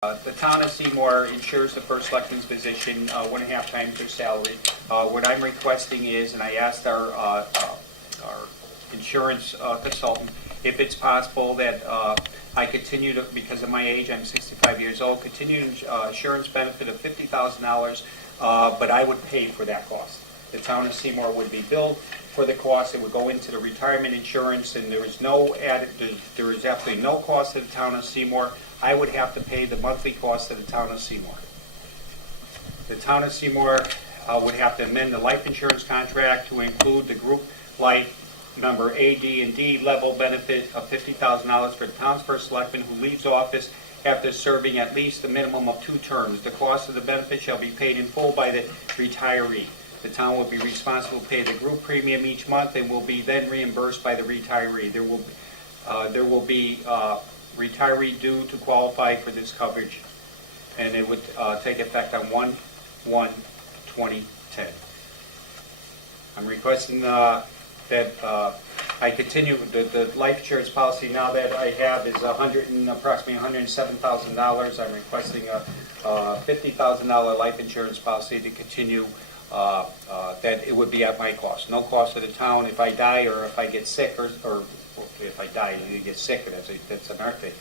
The town of Seymour insures the first selectman's position 1.5 times their salary. What I'm requesting is, and I asked our insurance consultant, if it's possible that I continue to, because of my age, I'm 65 years old, continue insurance benefit of $50,000, but I would pay for that cost. The town of Seymour would be billed for the cost. It would go into the retirement insurance, and there is no added. There is absolutely no cost to the town of Seymour. I would have to pay the monthly cost to the town of Seymour. The town of Seymour would have to amend the life insurance contract to include the group life number A, D, and D level benefit of $50,000 for the town's first selectman who leaves office after serving at least a minimum of 2 terms. The cost of the benefit shall be paid in full by the retiree. The town will be responsible to pay the group premium each month and will be then reimbursed by the retiree. There will be retiree due to qualify for this coverage, and it would take effect on 1/1/2010. I'm requesting that I continue the life insurance policy now that I have is approximately $107,000. I'm requesting a $50,000 life insurance policy to continue. That it would be at my cost, no cost to the town. If I die or if I get sick, or if I die, you get sick, that's another thing.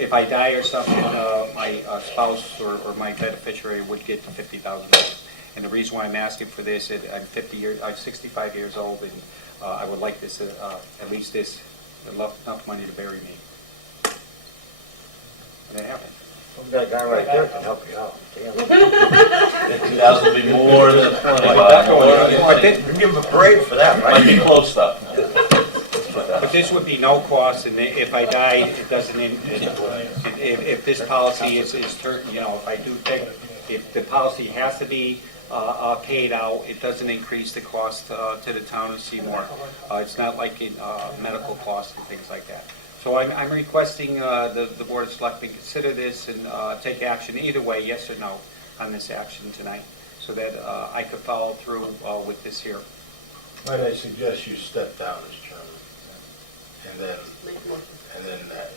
If I die or something, my spouse or my beneficiary would get the $50,000. And the reason why I'm asking for this is I'm 65 years old, and I would like this, at least this, enough money to bury me. And that happened. Well, that guy right there can help you out. $50,000 will be more than 20. Give him a parade for that, right? Might be close stuff. But this would be no cost, and if I die, it doesn't. If this policy is you know, if I do take, if the policy has to be paid out, it doesn't increase the cost to the town of Seymour. It's not like in medical costs and things like that. So I'm requesting the Board of Selectmen consider this and take action either way, yes or no, on this action tonight, so that I could follow through with this here. Might I suggest you step down as chairman, and then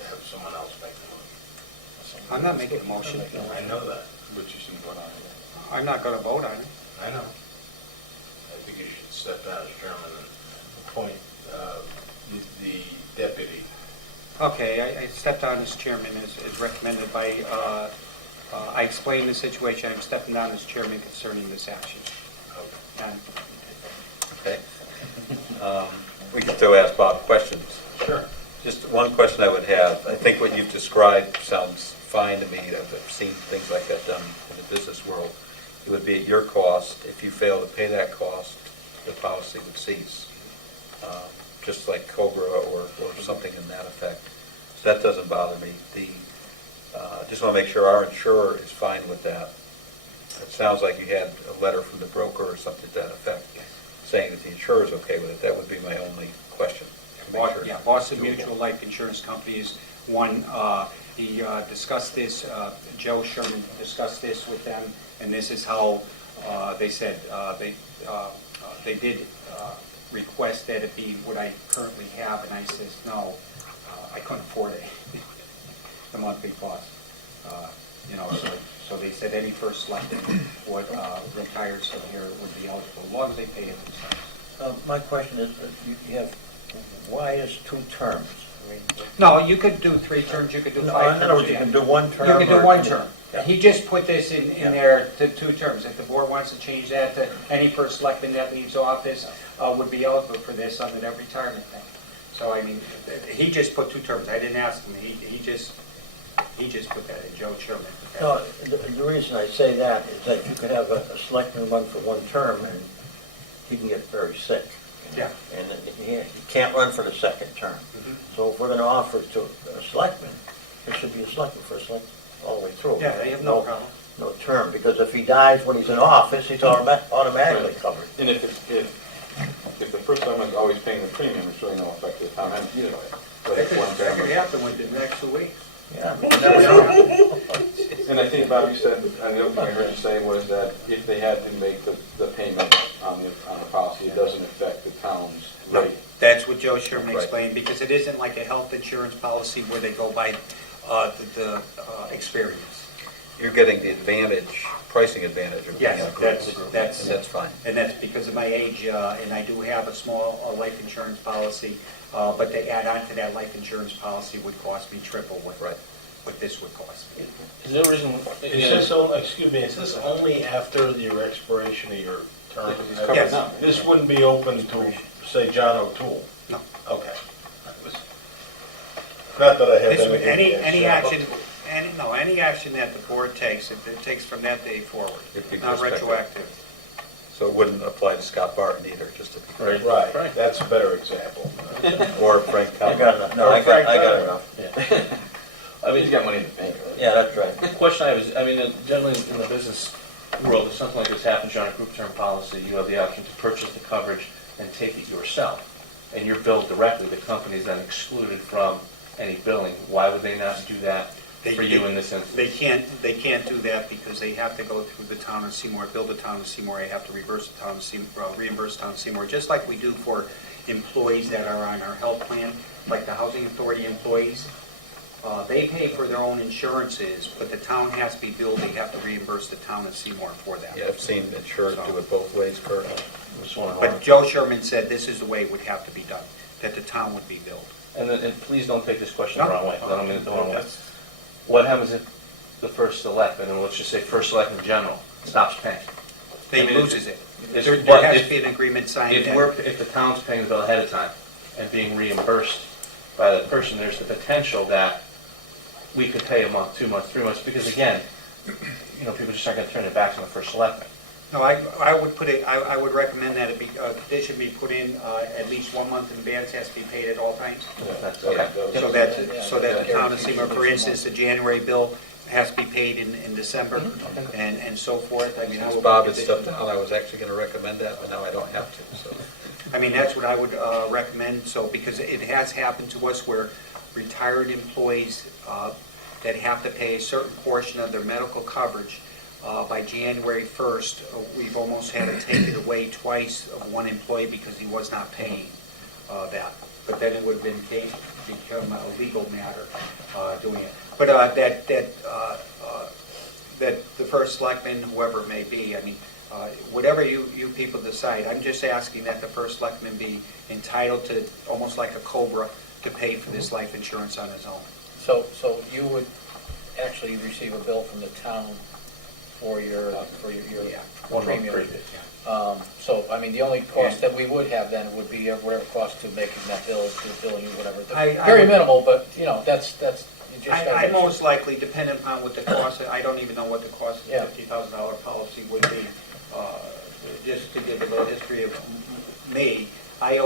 have someone else make the motion? I'm not making a motion. I know that. But you shouldn't vote on it. I'm not going to vote on it. I know. I think you should step down as chairman and appoint the deputy. Okay, I stepped down as chairman as recommended by, I explained the situation. I'm stepping down as chairman concerning this action. And Okay. We can still ask Bob questions. Sure. Just one question I would have. I think what you've described sounds fine to me. I've seen things like that done in the business world. It would be at your cost. If you fail to pay that cost, the policy would cease. Just like Cobra or something in that effect. So that doesn't bother me. Just want to make sure our insurer is fine with that. It sounds like you had a letter from the broker or something to that effect, saying that the insurer is okay with it. That would be my only question. Yeah, Boston Mutual Life Insurance Company is one. He discussed this, Joe Sherman discussed this with them, and this is how they said they did request that it be what I currently have, and I says, no, I couldn't afford it, the monthly cost. You know, so they said any first selectman would retires from here would be eligible, as long as they pay it themselves. My question is, you have, why is 2 terms? I mean, No, you could do 3 terms, you could do 5 terms. in other words, you can do 1 term. You can do or- 1 term. Yeah. He just put this in there to 2 terms. If the board wants to change that to any first selectman that leaves office would be eligible for this under that retirement thing. So, I mean, he just put 2 terms. I didn't ask him. He just put that in, Joe Sherman. No, the reason I say that is that you could have a selectman run for 1 term and he can get very sick. Yeah. And he can't run for the 2nd term. Mhm. So if we're going to offer it to a selectman, it should be a selectman for a selectman all the way through. Yeah, they have no problem. No term, because if he dies when he's in office, he's automatically covered. And if the first time is always paying the premium, it's really no effect to the town either way. But That if one could term, happen within the next 2 weeks. Yeah, I mean, you never know. and I think Bob, you said, and the other thing I heard you say was that if they had to make the payment on the policy, it doesn't affect the town's rate. That's what Joe Sherman Right. explained, because it isn't like a health insurance policy where they go by the experience. You're getting the pricing advantage of being in a Yes, group. that's, And that's fine. and that's because of my age, and I do have a small life insurance policy, but to add on to that life insurance policy would cost me triple Right. what this would cost me. Is there a reason, Is this, excuse me, is this only after your expiration of your term? It's covered Yes. now. This wouldn't be open to, say, John O'Toole? No. Okay. Not that I have This would- anything Any, against any that. action, any action that the board takes, if it takes from that day forward, It'd be not prospective. retroactive. So it wouldn't apply to Scott Barton either, just to be clear. Right, that's a better example. Or Frank I Conlon. got enough, no, I got enough. I mean, He's got money to pay. Yeah, that's right. the question I have is, I mean, generally in the business world, if something like this happens, you're on a group term policy, you have the option to purchase the coverage and take it yourself. And you're billed directly, the company is then excluded from any billing. Why would they not do that for you in this instance? They can't do that because they have to go through the town of Seymour, bill the town of Seymour, they have to reimburse the town of Seymour, just like we do for employees that are on our health plan, like the housing authority employees. They pay for their own insurances, but the town has to be billed, they have to reimburse the town of Seymour for that. Yeah, I've seen insurers do it both ways, Kurt. Just wanna know. But Joe Sherman said this is the way it would have to be done, that the town would be billed. And then, and please don't take this question the No. wrong way, 'cause I don't mean it the wrong way. That's- What happens if the first selectman, and let's just say first selectman in general, stops paying? They I mean, loses it. it's- There but has if- to be an agreement signed. If that- if the town's paying the bill ahead of time and being reimbursed by the person, there's the potential that we could pay a month, 2 months, 3 months, because again, people just aren't gonna turn their backs on the first selectman. No, I would put it, I would recommend that it be, condition be put in, at least 1 month in advance, has to be paid at all times. That's Yeah, okay. So that the town of Seymour, for instance, the January bill has to be paid in December and so forth. I mean, I Since would. Bob had stepped down, I was actually going to recommend that, but now I don't have to, so. I mean, that's what I would recommend, so, because it has happened to us where retired employees that have to pay a certain portion of their medical coverage by January 1st, we've almost had to take it away twice of one employee because he was not paying that. But then it would have become a legal matter doing it. But that the first selectman, whoever it may be, I mean, whatever you people decide, I'm just asking that the first selectman be entitled to, almost like a COBRA, to pay for this life insurance on his own. So you would actually receive a bill from the town for your Yeah. 1 month premium? previous. So, I mean, the only cost that we would have then would be whatever cost to making that bill, to billing you, whatever. I Very would- mable, but, that's, you just gotta I get- most likely, depending upon what the cost, I don't even know what the cost of Yeah. the $50,000 policy would be. Just to give a little history of me, I'm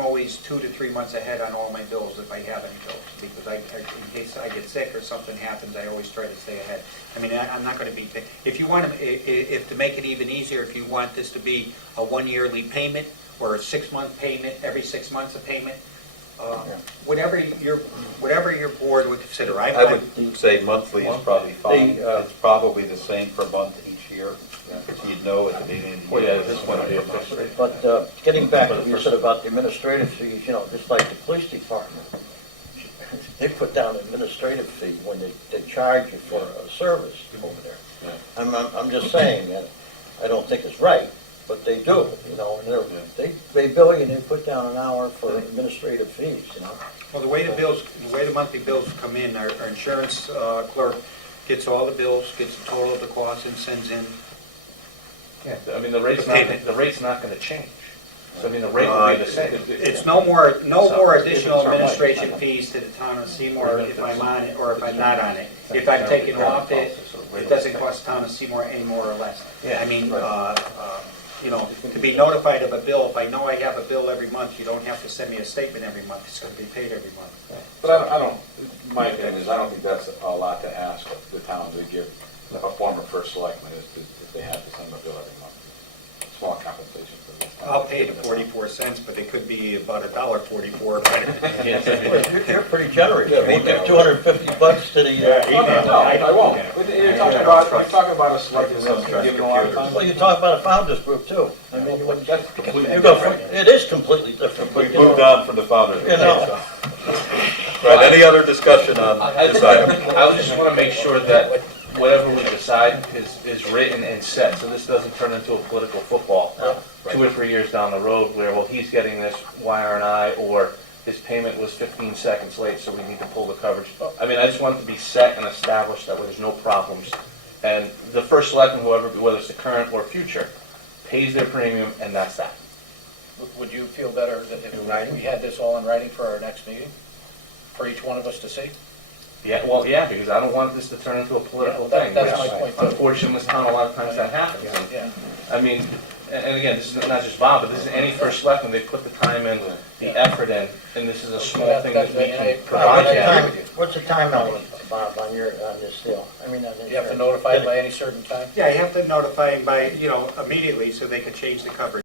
always 2 to 3 months ahead on all my bills if I have any bills, because in case I get sick or something happens, I always try to stay ahead. I mean, I'm not going to be, if you want to make it even easier, if you want this to be a 1 yearly payment or a 6-month payment, every 6 months a payment, whatever your board would consider. I would say monthly is probably fine. It's probably the same per month each year, so you'd know at the beginning of the Well, year. yeah, this one would be a fixed rate. But getting back to what you said about the administrative fees, just like the police department, they put down an administrative fee when they charge you for a service over there. I'm just saying, I don't think it's right, but they do, and they bill you and they put down an hour for administrative fees, Well, the way the monthly bills come in, our insurance clerk gets all the bills, gets the total of the cost and sends in. Yeah, I mean, the rate's The payment. not gonna change. So, I mean, the rate will be the same. It's no more additional administration fees to the town of Seymour if I'm on it or if I'm not on it. If I'm taking off it, it doesn't cost the town of Seymour any more or less. Yeah, I mean, to be notified of a bill, if I know I have a bill every month, you don't have to send me a statement every month, it's going to be paid every month. But I don't, my opinion is, I don't think that's a lot to ask of the town to give a former first selectman if they have to send them a bill every month. Small compensation for this. I'll pay the 44 cents, but it could be about $1.44. You're pretty generous. You won't give $250 to the. No, I won't. You're talking about a selectman that's given a lot of time. Well, you talk about a founders group too. I mean, That's completely you go different. it is completely different. We've moved on from the founders. You know. Right, any other discussion on this item? I would just want to make sure that whatever we decide is written and set, so this doesn't turn into a political football 2 or 3 years down the road where, well, he's getting this, why aren't I? Or his payment was 15 seconds late, so we need to pull the coverage. I mean, I just want it to be set and established that way there's no problems. And the first selectman, whoever, whether it's the current or future, pays their premium, and that's that. Would you feel better that In writing? if we had this all in writing for our next meeting? For each one of us to see? Yeah, well, yeah, because I don't want this to turn into a political Yeah, thing. that's my point, too. Unfortunately, in this town, a lot of times that happens. And, Yeah. I mean, and again, this is not just Bob, but this is any first selectman, they put the time in, the effort in, and this is a small thing that we can provide. What's the Yeah. time, what's the time element, Bob, on this deal? I mean, on this. You have to notify it by any certain time? Yeah, you have to notify them by, immediately so they can change the coverage.